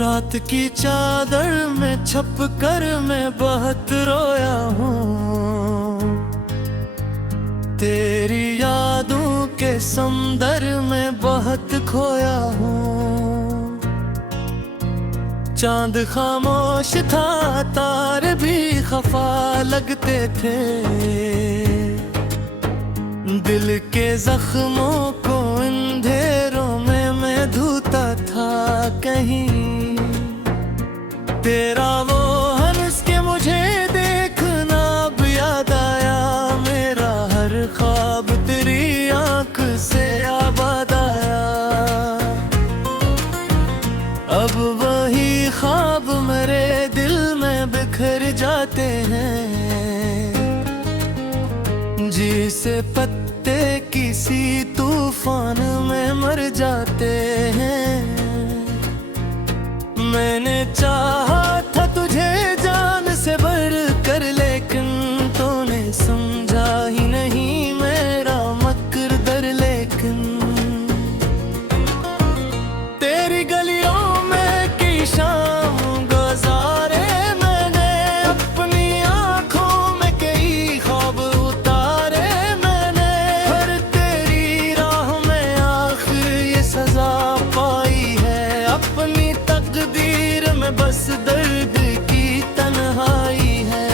रात की चादर में छप कर मैं बहुत रोया हूँ। तेरी यादों के समंदर में बहुत खोया हूँ। चांद खामोश था, तारे भी खफा लगते थे। दिल के जख्मों को अंधेरों में मैं धोता था कहीं। तेरा वो हंस के मुझे देखना अब याद आया। मेरा हर ख्वाब तेरी आंख से आबाद आया। अब वही ख्वाब मेरे दिल में बिखर जाते हैं। जिसे पत्ते किसी तूफान में मर जाते हैं। मैंने चाहा था तुझे जान से बढ़ कर, लेकिन तूने समझा ही नहीं मेरा मकर दर। लेकिन तेरी गलियों में की शाम गुजारे मैंने। अपनी आंखों में कई ख्वाब उतारे मैंने। पर तेरी राह में आखिर ये सजा पाई है। अपनी तकदीर में बस दर्द की तन्हाई है।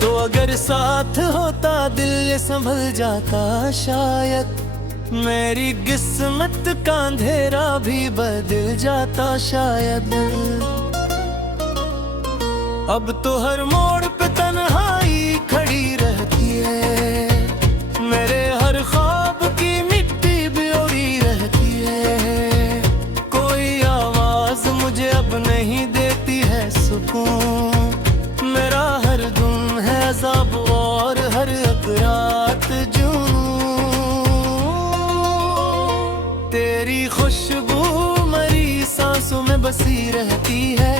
तो अगर साथ होता दिल ये संभल जाता शायद। मेरी किस्मत का अंधेरा भी बदल जाता शायद। अब तो हर मोड़ पे तन्हाई खड़ी रहती है। मेरे हर ख्वाब की मिट्टी भी उड़ी रहती है। कोई आवाज मुझे अब नहीं देती है सुकून। मेरा हर गुम है अज़ाब और हर एक रात जुनून। तेरी खुशबू मरी सांसों में बसी रहती है।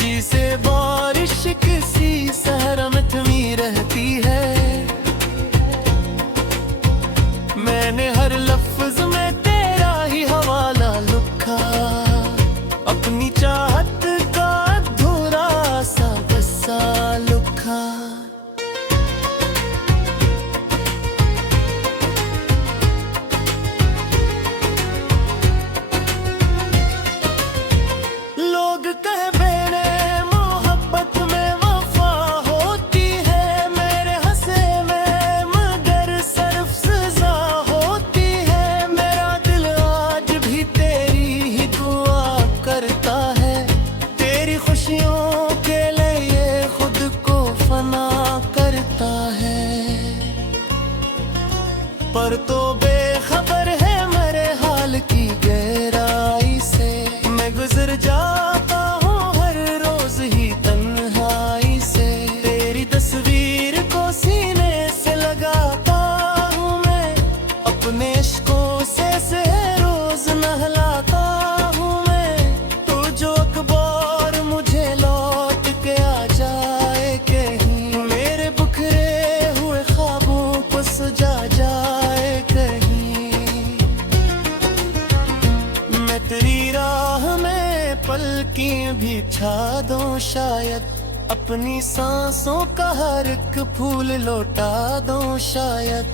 जिसे बारिश किसी सहरा में थमी रहती है। मैंने हर लफ्ज में तेरा ही हवाला लिखा। अपनी चाहत का अधूरा सा किस्सा लिखा। लोग कह मेरे मोहब्बत में वफा होती है। मेरे हंसे में मगर सिर्फ सजा होती है। मेरा दिल आज भी तेरी ही दुआ करता है। तेरी खुशियों के लिए खुद को फना करता है। पर तो बेखबर है मेरे हाल की गहराई से। मैं गुजर जाता हूँ हर रोज ही तन्हाई से। तेरी तस्वीर को सीने से लगाता हूँ मैं। अपने इश्कों से रोज नहलाता हूँ मैं। तो जो अखबार मुझे लौट के आ जाए कहीं। मेरे बिखरे हुए ख्वाबों को सजा जाए कहीं। मैं तेरी राह में पलकी बिछा दूं शायद। अपनी सांसों का हर एक फूल लौटा दूं शायद।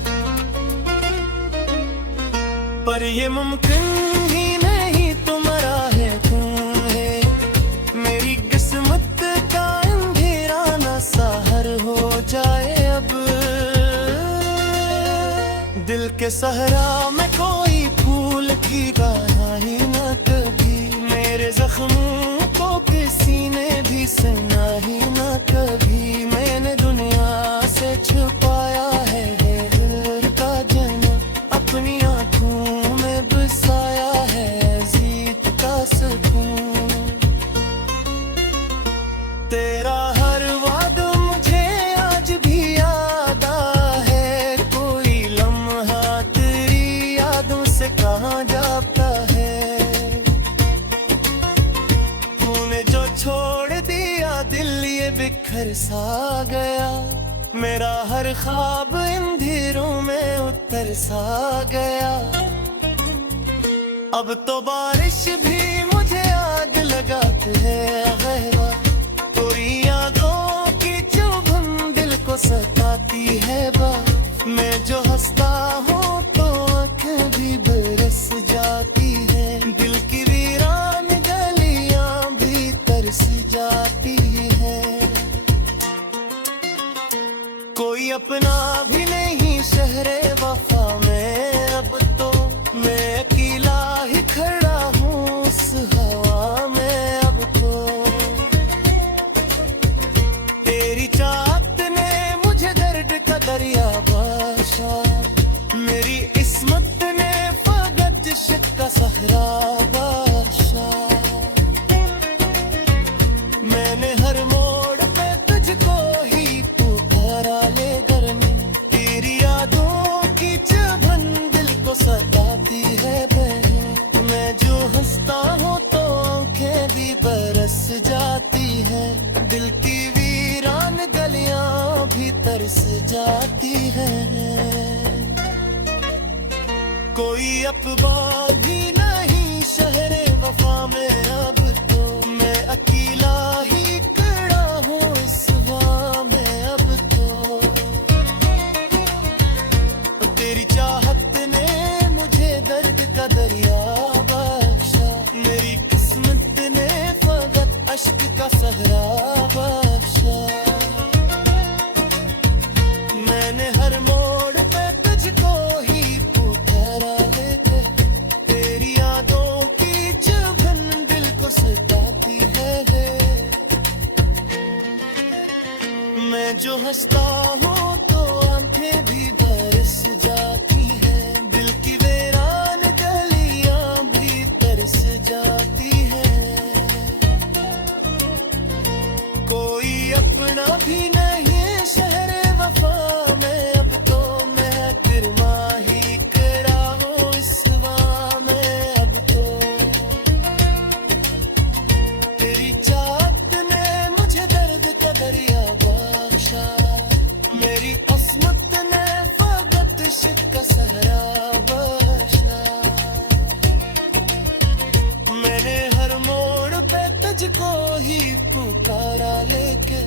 पर ये मुमकिन ही नहीं, तुम्हारा है तुम है। मेरी किस्मत का अंधेरा न सहर हो जाए अब। दिल के सहरा में कोई फूल खिला ही न कभी। मेरे जख्मों को किसी ने भी सुना ही न कभी। मैंने दुनिया से छुपाया है दिल का जना। अपनी आंखों में बसाया है जीत का सुकून। तेरा हर वादा मुझे आज भी याद है। कोई लम्हा तेरी यादों से कहाँ जाता है। तूने जो छोड़ दिया दिल ये बिखर सा गया। मेरा हर ख्वाब अंधेरों में उतर सा गया। अब तो बारिश भी मुझे आग लगाते हैं गहरा, पूरी यादों की चुभन दिल को सताती है बात। मैं जो हंसता हूँ तो आंखें भी बरस जाती हैं, दिल की वीरान गलियां भी तरस जाती हैं। कोई अपना भी नहीं शहरे वफा में, अब तो मैं अकेला ही खड़ा हूँ उस हवा में। अब तो तेरी चाहत ने मुझे दर्द का दरिया बाशा, मेरी किस्मत ने फकत इश्क का सहरा बाशा। मैंने हर मोड़ पे तुझको ही पुकारा, ले घर में तेरी यादों की चुभन दिल को सताती है बहन। मैं जो हंसता हूँ तो आंखें भी बरस जाती हैं, दिल की वीरान गलियां भी तरस जाती हैं। कोई अफवाह भी नहीं शहरे वफा में, अब तो मैं अकेला ही खड़ा हूँ इस हवा में। अब तो तेरी चाहत ने मुझे दर्द का दरिया बख्शा, मेरी किस्मत ने फकत अश्क का सहरा बख्शा। मैंने हर मोड़ पे तुझको ही पुकारा, लेके तेरी यादों की चुभन दिल को सताती है। मैं जो हंसता हूँ तो आंखें भी बरस जाती हैं, दिल की वीरान गलियां भी तरस जाती हैं। कोई अपना भी नहीं शहरे वफा में, अब तो मैं किरमा ही खड़ा हूँ इस हवा में। अब तो तेरी चाहत ने मुझे दर्द का दरिया बख्शा, मेरी किस्मत ने फकत इश्क का सहरा बख्शा। मैंने हर मोड़ पे तुझको ही पुकारा, लेके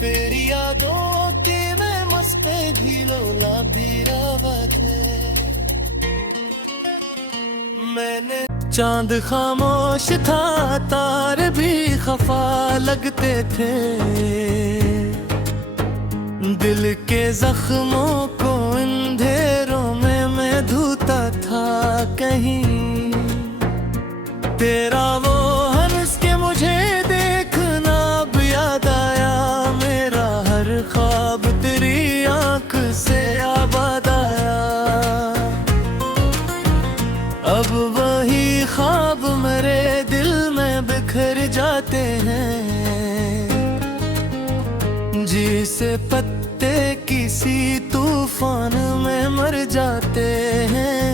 तेरी यादों के मैं मस्त भी लोला भी रावत है। मैंने चांद खामोश था, तारे भी खफा लगते थे, दिल के जख्मों को अंधेरों में मैं धोता था कहीं। तेरा वो हंस के मुझे देखना अब याद आया, मेरा हर ख्वाब तेरी आंख से आबाद आया। अब वही ख्वाब मेरे दिल में बिखर जाते हैं, जिसे पत्ते किसी तूफान में मर जाते हैं।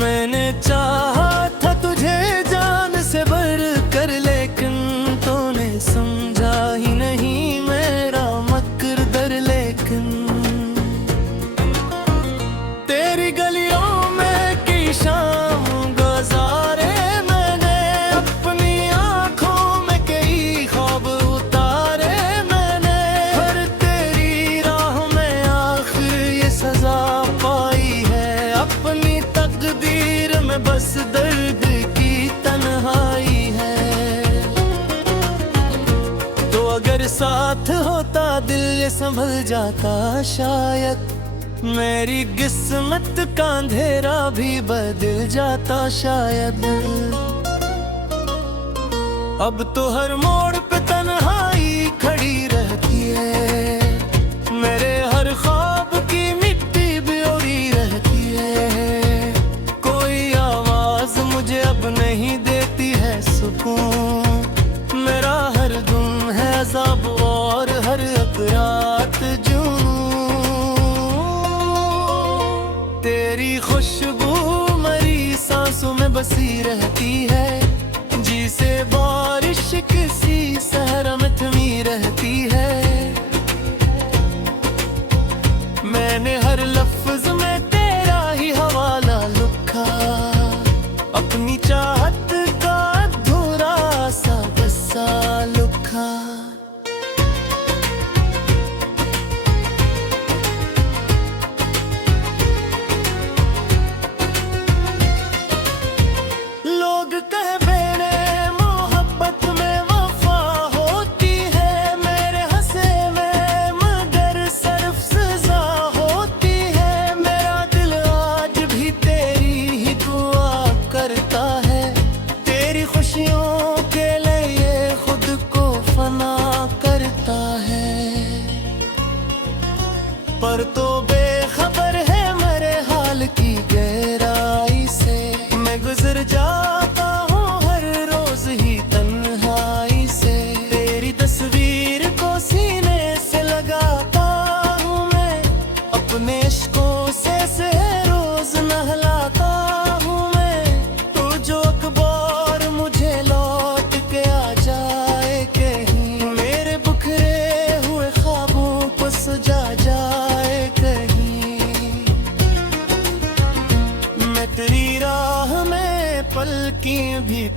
मैंने चाहा था तुझे जान से बढ़कर, लेकिन तूने समझा ही नहीं मेरा मकर दर। लेकिन तेरी गलियों में की शाम गुजारे मैंने, अपनी आंखों में कई ख्वाब उतारे मैंने। हर तेरी राह में आखिर ये सजा पाई है, अपनी तकदीर में बस दर्द की तन्हाई है। तो अगर साथ होता दिल ये संभल जाता, शायद मेरी किस्मत का अंधेरा भी बदल जाता शायद। अब तो हर मोड़ पे तन्हाई खड़ी रहती है, मेरे हर ख्वाब की मिट्टी भी उड़ी रहती है। कोई आवाज मुझे अब नहीं देती है सुकून, मेरा हर गुम है अज़ाब और हर एक रात जुनून। तेरी खुशबू मेरी सांसों में बसी रहती है, जिसे बारिश किसी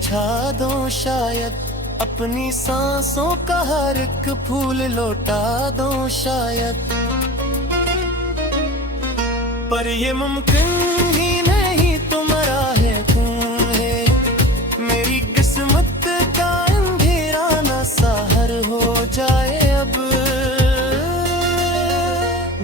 बिछा दूं शायद, अपनी सांसों का हर एक फूल लौटा दूं शायद, पर ये मुमकिन ही नहीं, तुम्हारा है तुम्हें मेरी किस्मत का अंधेरा ना सहर हो जाए अब।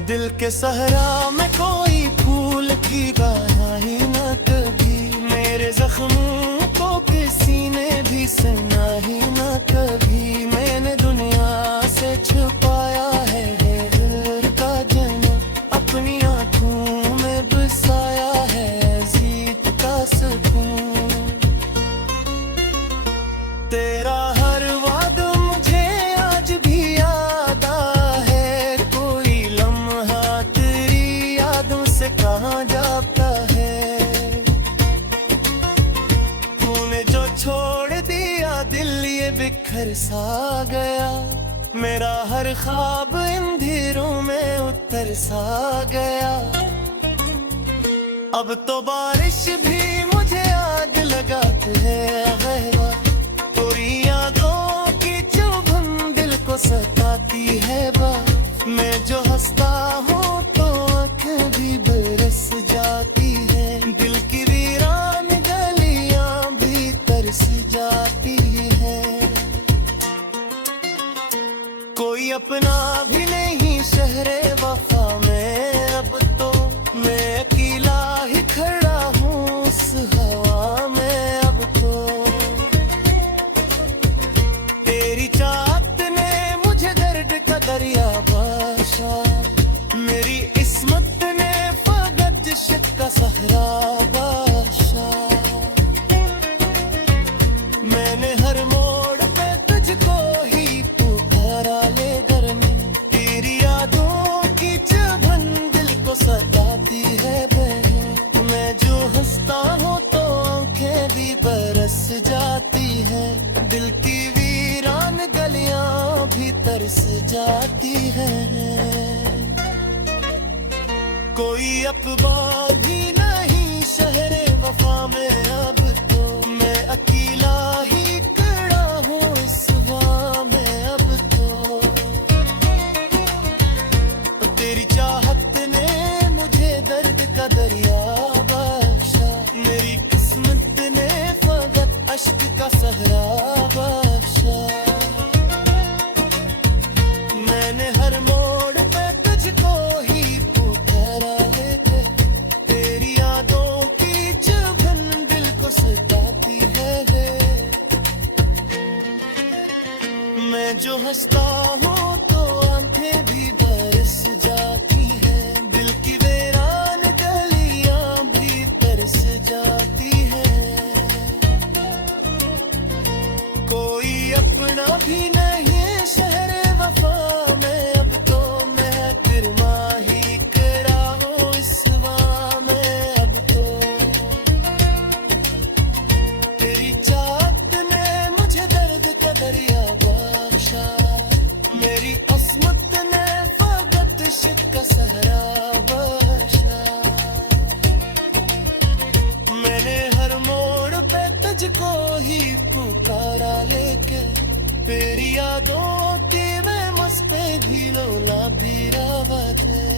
दिल के सहरा में कोई फूल खिलाया ही ना कभी, मेरे जख्मों को किसी ने भी सुना ही ना कभी। मैंने दुनिया से छुपाया है दिल का जना, अपनी आँखों में बसाया है जीत का सुकून। तेरा हर वादा मुझे आज भी याद है, कोई लम्हा तेरी यादों से कहाँ जाता है। तूने जो छोड़ दिया दिल ये बिखर सा गया, मेरा हर ख्वाब अंधेरों में उतर सा गया। अब तो बारिश भी मुझे आग लगाती है, पूरी यादों की चुभन दिल को सताती है बात। मैं जो हंसता हूँ तो आँखें भी बरस जाती है, दिल की वीरान गलियां भी तरस जाती है। कोई अपना भी नहीं शहरे वफा में, अब तो मैं अकेला ही खड़ा हूँ उस हवा में। अब तो तेरी चाहत ने मुझे दर्द का दरिया बख्शा, मेरी किस्मत ने फकत इश्क का सहरा बख्शा। मैंने हर मोड़ पे तुझको ही पुकारा ले घर में, तेरी यादों की चुभन दिल को सताती है बहन। मैं जो हंसता हूँ तो आंखें भी बरस जाती है, दिल की वीरान गलियां भी तरस जाती है। कोई अखबार भी नहीं शहरे वफा में, अब तो मैं अकेला ही खड़ा हूँ इस हवा में। अब तो तेरी चाहत ने मुझे दर्द का दरिया बख्शा, मेरी किस्मत ने फकत अश्क का सहरा बख्शा। मैंने हर मोड़ पे तुझको ही पुकारा लेके, तेरी यादों की चुभन दिल को सताती है। मैं जो हंसता हूँ तो आंखें भी बरस जाती है, दिल की वीरान गलियां भी तरस जाती है। कोई अपना भी नहीं शहरे वफा में, अब तो मैं किरमा ही करा हूँ इस हवा में। अब तो तेरी चाहत ने मुझे दर्द का दरिया बख्शा, मेरी किस्मत ने फकत इश्क का सहरा बख्शा। मैंने हर मोड़ पे तुझको ही पुकारा लेके, तेरी यादों की मैं मस्त ढीलोला बीरावत है।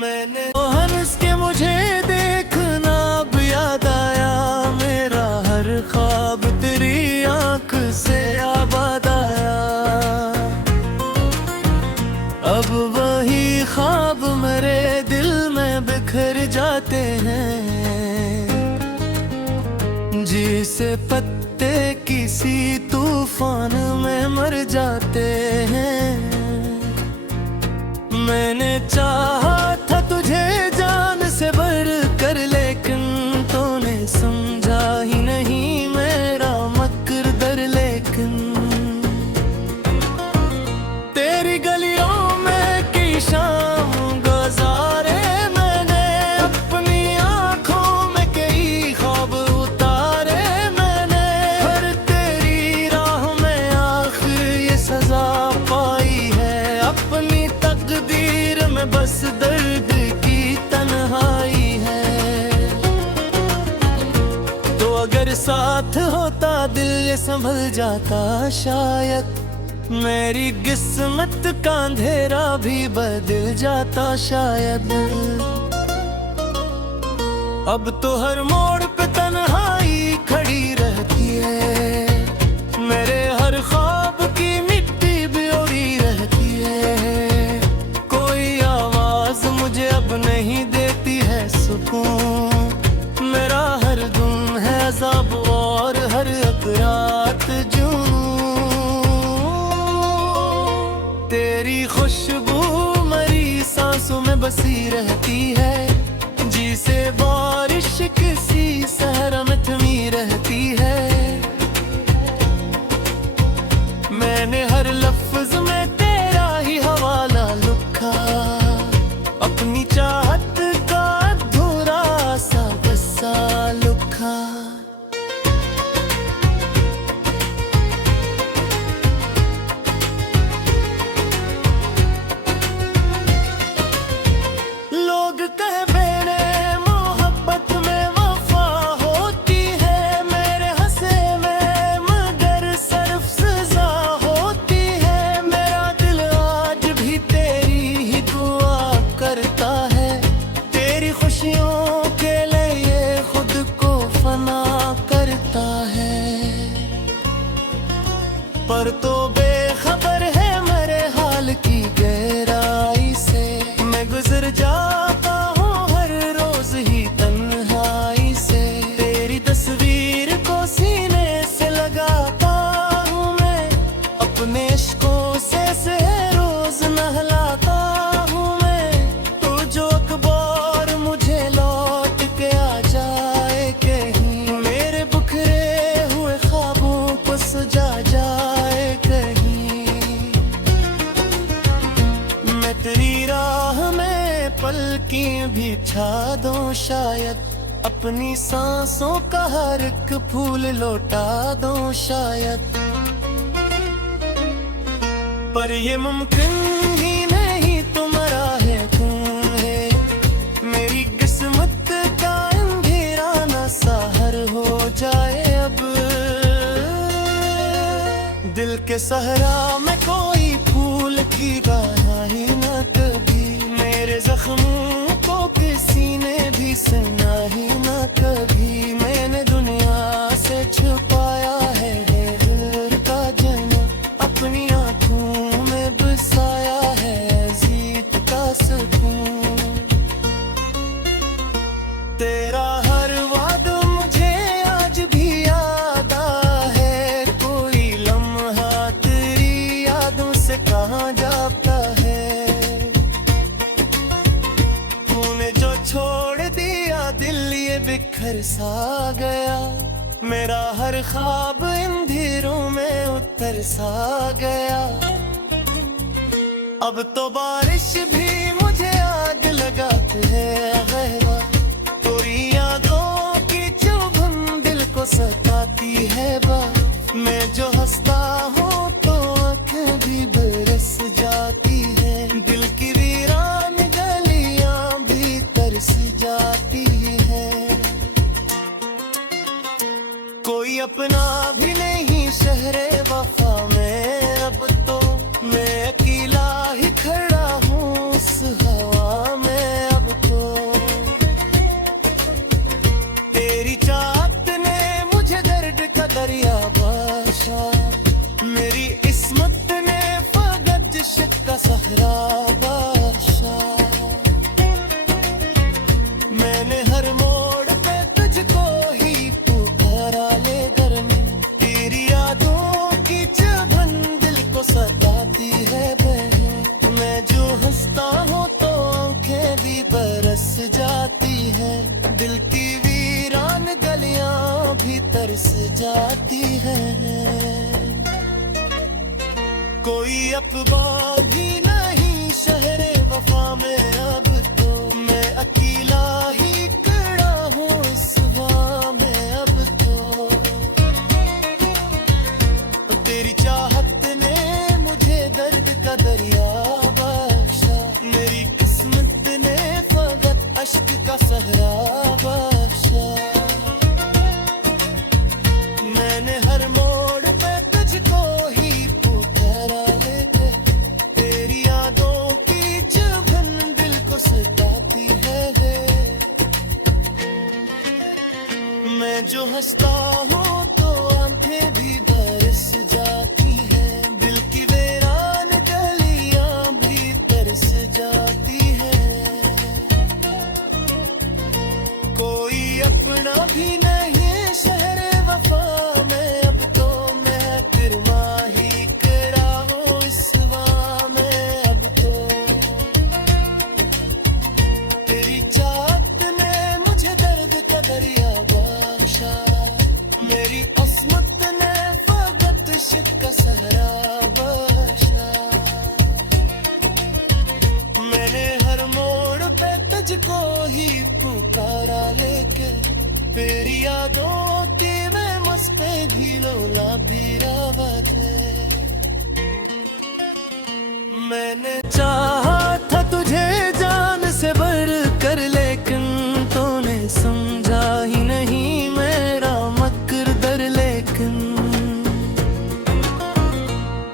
मैंने हंस के मुझे देखना अब याद आया, मेरा हर ख्वाब तेरी आंख से आबाद आया। अब वही ख्वाब मेरे दिल में बिखर जाते हैं, जिसे पत्ते किसी तूफान में मर जाते हैं। मैंने चाहा था तुझे जान से बढ़कर, लेकिन तूने समझा ही नहीं मेरा मकर दर। लेकिन तेरी गलियों में की शाम गुजारे मैंने, अपनी आंखों में कई ख्वाब उतारे मैंने, पर तेरी राह में आखिर ये सजा पाई है, अपनी तकदीर में बस साथ होता दिल ये संभल जाता शायद, मेरी किस्मत का अंधेरा भी बदल जाता शायद। अब तो हर मोड़ पे तन्हाई खड़ी रहती है, मेरे हर ख्वाब की मिट्टी भी उड़ी रहती है। कोई आवाज मुझे अब नहीं देती है सुकून, मेरा हर गुम है अज़ाब और हर एक रात जुनून। तेरी खुशबू मरी सांसों में बसी रहती है, जी से बारिश किसी सहरा में थमी रहती है। मैंने हर लफ्ज में तेरा ही हवाला लिखा, अपनी चाहत का अधूरा सा किस्सा लिखा। लोग कह बेरे मोहब्बत में वफा होती है, मेरे हंसे में मगर सिर्फ सजा होती है। मेरा दिल आज भी तेरी ही दुआ करता है, तेरी खुशियों के लिए खुद को फना करता है। पर तो बेखबर है मेरे हाल की गहराई से, मैं गुजर जाता हूँ हर रोज ही तन्हाई से। तेरी तस्वीर को सीने से लगाता हूँ मैं, अपने इश्कों से रोज नहलाता हूँ मैं। तू जो अखबार मुझे लौट के आ जाए कहीं, मेरे बिखरे हुए ख्वाबों को सजा जाए कहीं। मैं तेरी राह में पलकी भी छा दूं शायद, अपनी सांसों का हर एक फूल लौटा दूं शायद। पर ये मुमकिन ही नहीं, तुम्हारा है तुम है, मेरी किस्मत का अंधेरा ना सहर हो जाए अब। दिल के सहरा में कोई फूल खिला ही ना कभी, मेरे जख्मों को किसी ने भी सुना ही ना कभी। मैंने दुनिया से छुपाया है दिल का जना, अपनी आंखों में बसाया है जीत का सुकून। तेरा हर वादा मुझे आज भी याद है, कोई लम्हा तेरी यादों से कहाँ जाता है। तूने जो छोड़ दिया दिल ये बिखर सा गया, मेरा हर ख्वाब अंधेरों में उतर सा गया। अब तो बारिश भी मुझे आग लगाती है गहरा, तेरी यादों की चुभन दिल को सताती है बात। मैं जो हंसता हूँ तो आँखें भी बरस जाती है, दिल की वीरान गलियां भी तरस जाती है। कोई अपना भी नहीं शहरे वफा में, अब तो मैं अकेला ही खड़ा हूँ उस हवा में। अब तो तेरी चाहत ने मुझे दर्द का दरिया बख्शा, मेरी किस्मत ने फकत इश्क का सहरा बख्शा। मैंने हर मोड़ पे तुझको ही पुकारा ले घर में, तेरी यादों की चुभन दिल को सताती है बहन। मैं जो हंसता हूँ तो आंखें भी बरस जाती है, दिल की वीरान गलियां भी तरस जाती है। कोई अखबार भी नहीं शहरे वफा में, अब तो मैं अकेला ही खड़ा हूँ इस हवा में। अब तो तेरी चाहत ने मुझे दर्द का दरिया बख्शा, मेरी किस्मत ने फकत अश्क का सहरा बख्शा। तारा लेके तेरी यादों की मैं मस्त झीलोला बीरावत है। मैंने चाहा था तुझे जान से बढ़ कर लेकिन तूने समझा ही नहीं मेरा मकर दर। लेकिन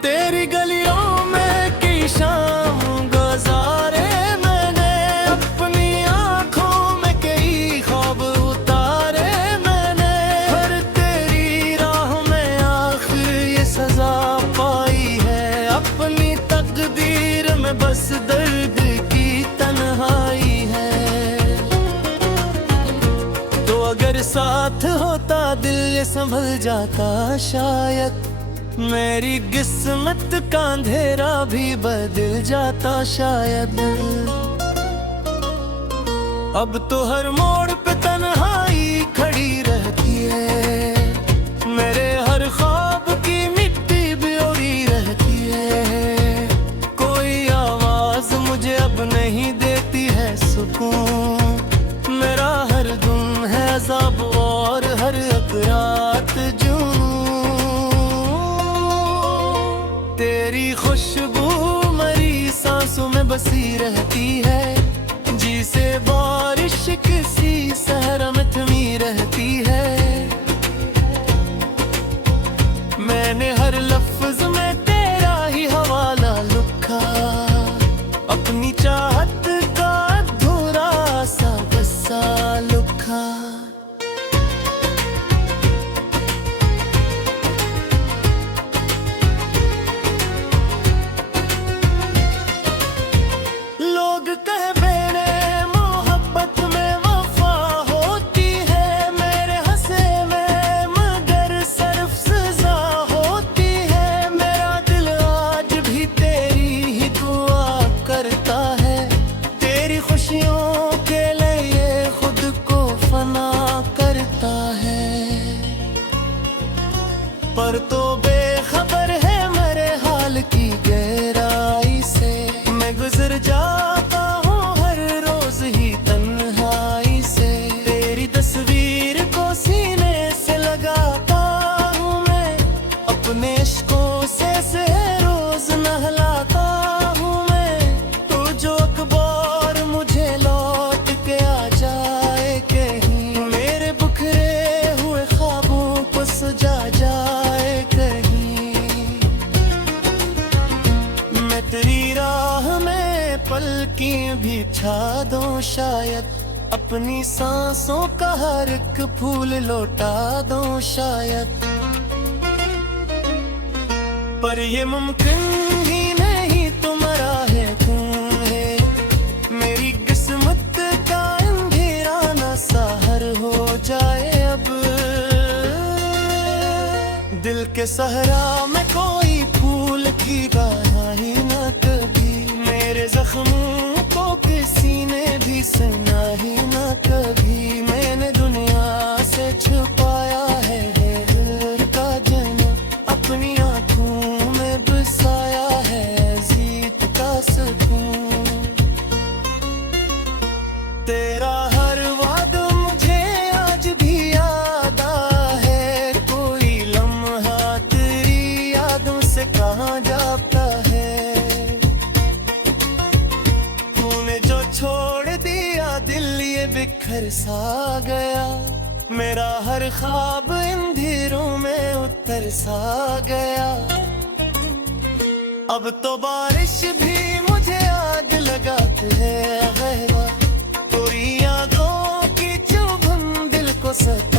तेरी गलियों में की शाम गुजारे मैंने अपनी आंखों में कई ख्वाब उतारे मैंने। पर तेरी राह में आखिर ये सजा पाई है अपनी तकदीर में बस दर्द की तन्हाई है। तो अगर साथ होता दिल ये संभल जाता शायद मेरी किस्मत का अंधेरा भी बदल जाता शायद। अब तो हर मोड़ पे तन्हाई खड़ी रहती है मेरे हर ख्वाब की मिट्टी ब्योरी रहती है। कोई आवाज मुझे अब नहीं देती है सुकून मेरा हर गुम है अज़ाब और हर एक रात जुनून। तेरी खुशबू मरी सांसों में बसी रहती है जी से बारिश किसी सहरा में थमी रहती है। मैंने हर लफ्ज में तेरा ही हवाला लिखा अपनी चाहत का अधूरा सा बसा लिखा। लोग कह मेरे मोहब्बत में वफा होती है मेरे हंसे में मगर सिर्फ सजा होती है। मेरा दिल आज भी तेरी ही दुआ करता है तेरी खुशियों के लिए खुद को फना करता है। पर तो बेखबर है मेरे हाल की गहराई से मैं गुजर जाता हूँ हर रोज ही तन्हाई से। तेरी तस्वीर को सीने से लगाता हूँ मैं अपने इश्कों से रोज नहलाता हूँ मैं। तो जो अखबार मुझे लौट के आ जाए कहीं मेरे बिखरे हुए ख्वाबों को सजा जाए कहीं। मैं तेरी राह में पलकी भी छा दूं शायद अपनी सांसों का हर एक फूल लौटा दूं शायद। पर ये मुमकिन ही नहीं तुम्हारा है तुम्हें मेरी किस्मत का अंधेरा ना सहर हो जाए अब। दिल के सहरा में कोई फूल खिला ही ना कभी मेरे जख्मों को किसी ने भी सुना ही ना कभी। मैंने दुनिया से छुपाया है दिल का जना अपनी आंखों में बसाया है जीत का सुकून। तेरा हर वादा मुझे आज भी याद है कोई लम्हा तेरी यादों से कहाँ जाता है। तूने जो छोड़ दिया दिल ये बिखर सा गया मेरा हर ख्वाब अंधेरों में उतर सा गया। अब तो बारिश भी मुझे आग लगाती है गहरा तेरी यादों की चुभन दिल को सता